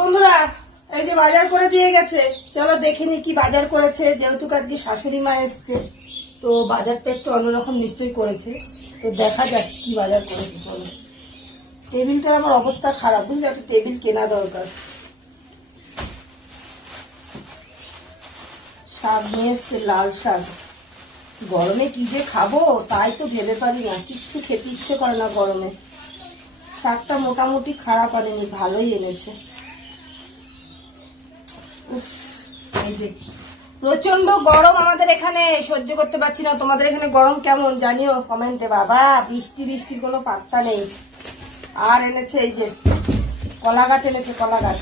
বন্ধুরা, এই যে বাজার করে দিয়ে গেছে, চলো দেখে নি কি বাজার করেছে, যেহেতু আজকে শাশুড়ি মা এসছে, তো বাজারটা একটু অন্যরকম নিশ্চয়ই করেছে, তো দেখা যাক কি বাজার করেছে, চলো। টেবিলটার আমার অবস্থা খারাপ, বুঝলে? একটা টেবিল কেনা দরকার। শাক নিয়ে এসছে, লাল শাক। গরমে কি যে খাব, তাই তো ভেবে পারি না, কিচ্ছু খেতে ইচ্ছে করে না গরমে। শাকটা মোটামুটি খারাপ আনেনি, ভালোই এনেছে। এই যে প্রচণ্ড গরম আমাদের এখানে সহ্য করতে পারছি না। তোমাদের এখানে গরম কেমন জানিও কমেন্টে বাবা। বৃষ্টি বৃষ্টির কোনো পাত্তা নেই। আর এনেছে এই যে কলা গাছ এনেছে কলা গাছ।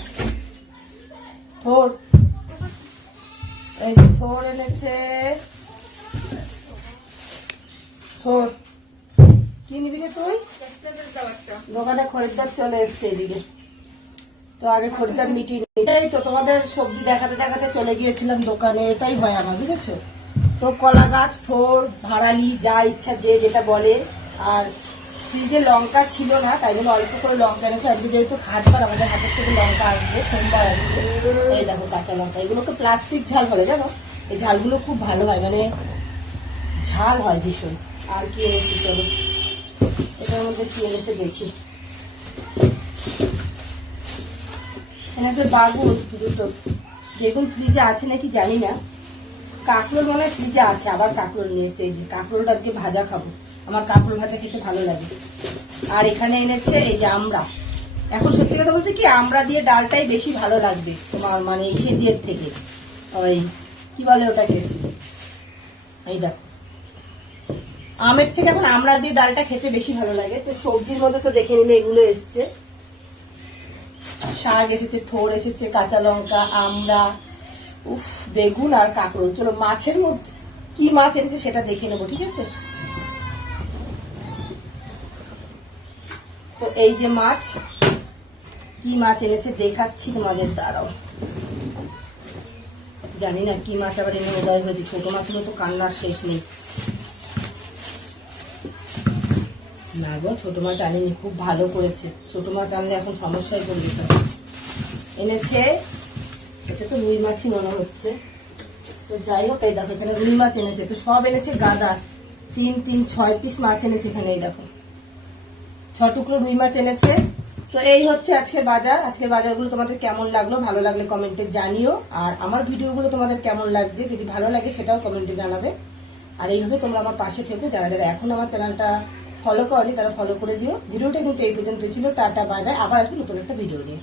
থোর। এই থোর এনেছে। থোর। কি নিবি রে তুই? দোকানে খরিদ্দার চলে এসছে এদিকে। তো আগে খরিদ্দার মিটিয়ে তোমাদের সবজি দেখাতে দেখাতে চলে গিয়েছিলাম দোকানে, এটাই হয় আমার, বুঝেছ? তো কলা গাছ, থোর, ভাড়ালি, যা ইচ্ছা যে যেটা বলে। আর ফ্রিজে লঙ্কা ছিল না, তাই জন্য অল্প করে লঙ্কা এনেছে। আজকে যেহেতু হাটবার আমাদের হাতের থেকে লঙ্কা আসবে সোমবার আসবে। এই দেখো কাঁচা লঙ্কা, এগুলোকে প্লাস্টিক ঝাল বলে, জানো? এই ঝালগুলো খুব ভালো হয় মানে ঝাল হয় ভীষণ। আর কি এনেছি, চলো? এটার মধ্যে কি এনেছে দেখি। এনেছে বাগুন দুটো। বেগুন ফ্রিজে আছে নাকি জানি না। কাঁকরোল মনে হয় ফ্রিজে আছে, আবার কাঁকরোল এসে এই যে কাঁকরোলটা আজকে ভাজা খাব। আমার কাঁকরোল ভাজা খেতে ভালো লাগে। আর এখানে এনেছে এই যে আমরা এখন সত্যি কথা বলতে কি আমরা দিয়ে ডালটাই বেশি ভালো লাগবে তোমার মানে সে দিয়ে থেকে। ওই, কি বলে ওটাকে? এই দেখো। আমের থেকে এখন আমরা দিয়ে ডালটা খেতে বেশি ভালো লাগে। তো সবজির মধ্যে তো দেখে নিলে এগুলো এসছে। শাক এসেছে, থোর এসেছে, কাঁচা লঙ্কা আমরা উফ, বেগুন আর কাঁকরোল। চলো মাছের মধ্যে, কি মাছ এনেছে সেটা দেখে নেব, ঠিক আছে? তো এই যে মাছ, কি মাছ এনেছে দেখাচ্ছি তোমাদের দ্বারাও জানি না কি মাছ আবার এনে উদয় হয়েছে, ছোট মাছেরও তো কান্নার শেষ নেই। না গো ছোট মাছ আনেনি খুব ভালো করেছে। ছোট মাছ আনলে এখন সমস্যায় পড়ে। এনেছে, এটা তো রুই মাছই মনে হচ্ছে। তো যাই হোক, এই দেখো, এখানে রুই মাছ এনেছে। তো সব এনেছে গাদা। তিন তিন, ছয় পিস মাছ এনেছে এখানে, এই দেখো। ছ টুকরো রুই মাছ এনেছে। তো এই হচ্ছে আজকের বাজার। আজকের বাজারগুলো তোমাদের কেমন লাগল? ভালো লাগলে কমেন্টে জানিও। আর আমার ভিডিওগুলো তোমাদের কেমন লাগছে? যদি ভালো লাগে, সেটাও কমেন্টে জানাবে। আর এইভাবে তোমরা আমার পাশে থেকো। যারা যারা এখন আমার চ্যানেলটা ফলো করনি তারা ফলো করে দিও। ভিডিওটা কিন্তু এই পর্যন্ত ছিল। Tata, bye bye. আবার আসব নতুন একটা ভিডিও নিয়ে।